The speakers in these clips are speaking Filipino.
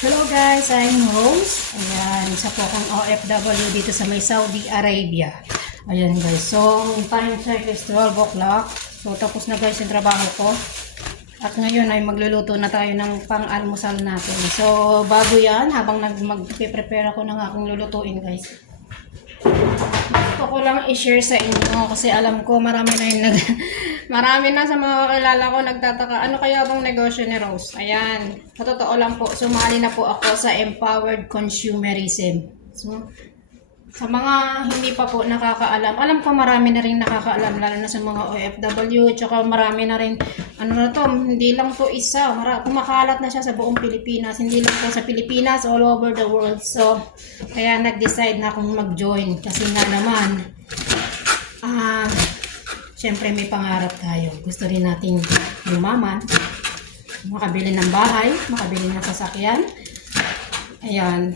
Hello guys, I'm Rose. Ayan, isa po akong OFW dito sa may Saudi Arabia. Ayan guys, so time check is 12 o'clock. So tapos na guys yung trabaho ko. At ngayon ay magluluto na tayo ng pang-almusal natin. So bago yan, habang mag-prepare ako ng aking lulutuin guys. Gusto ko lang i-share sa inyo kasi alam ko marami na yung marami na sa mga kakilala ko nagtataka, ano kaya bang negosyo ni Rose? Ayan, sa totoo lang po, sumali na po ako sa empowered consumerism. So, sa mga hindi pa po nakakaalam, alam ko marami na rin nakakaalam, lalo na sa mga OFW, tsaka marami na rin, ano na to, hindi lang po isa, kumakalat na siya sa buong Pilipinas, hindi lang po sa Pilipinas, all over the world. So, kaya nag-decide na akong mag-join, kasi nga naman, syempre may pangarap tayo. Gusto rin natin yumaman, makabili ng bahay, makabili ng sasakyan. Ayan.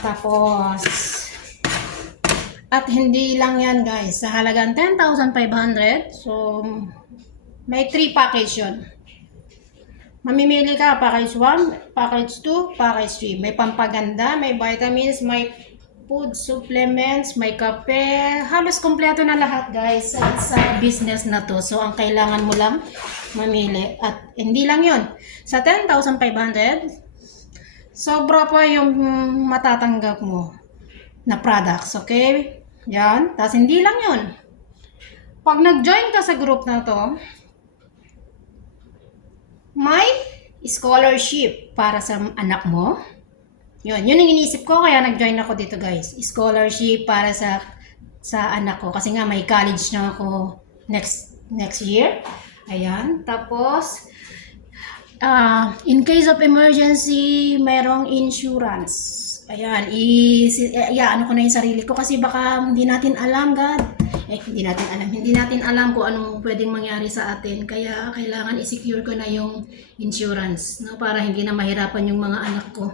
Tapos, at hindi lang yan guys, sa halagang 10,500. So, may 3 package yun. Mamimili ka, package 1, package 2, package 3. May pampaganda, may vitamins, may food supplements, may kape. Halos kompleto na lahat guys sa business na to. So, ang kailangan mo lang mamili. At hindi lang yun. Sa 10,500, sobra pa yung matatanggap mo na products. Okay? Yan. Tapos hindi lang yun. Pag nag-join ka sa group na to, may scholarship para sa anak mo. Yun ang iniisip ko kaya nag-join ako dito guys. Scholarship para sa anak ko kasi nga may college na ako next year. Ayan. Tapos in case of emergency, merong insurance. Ayan, ano ko na yung sarili ko kasi baka hindi natin alam, God. Hindi natin alam kung anong pwedeng mangyari sa atin. Kaya kailangan i-secure ko na yung insurance, no, para hindi na mahirapan yung mga anak ko.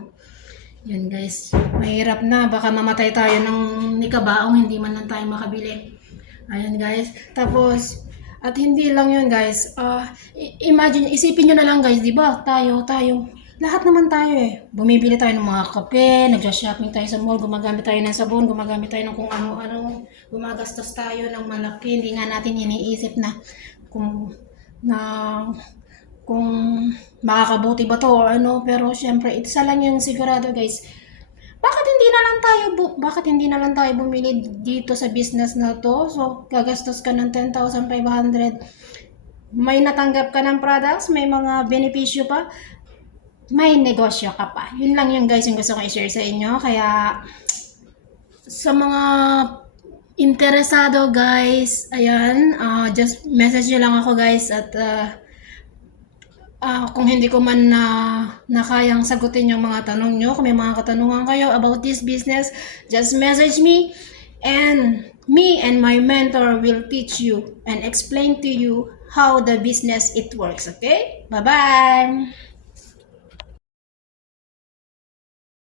Yun guys, mahirap na, baka mamatay tayo ng nikabaong, hindi man lang tayo makabili. Ayan guys, tapos at hindi lang yun guys, imagine, isipin nyo na lang guys, di ba, tayo, lahat naman tayo bumibili tayo ng mga kape, nag-shopping tayo sa mall, gumagamit tayo ng sabon, gumagamit tayo ng kung ano-ano, gumagastos tayo ng malaki, hindi nga natin iniisip na kung makakabuti ba to or ano. Pero syempre, isa lang yung sigurado guys, bakit hindi na lang tayo bumili dito sa business na to? So gagastos ka ng 10,500, may natanggap ka ng products, may mga benepisyo pa, may negosyo ka pa. Yun lang yung guys yung gusto kong i-share sa inyo. Kaya sa mga interesado guys, ayan, just message nyo lang ako guys. At kung hindi ko man na kayang sagutin yung mga tanong nyo, kung may mga katanungan kayo about this business, just message me, and me and my mentor will teach you and explain to you how the business it works. Okay? Bye-bye!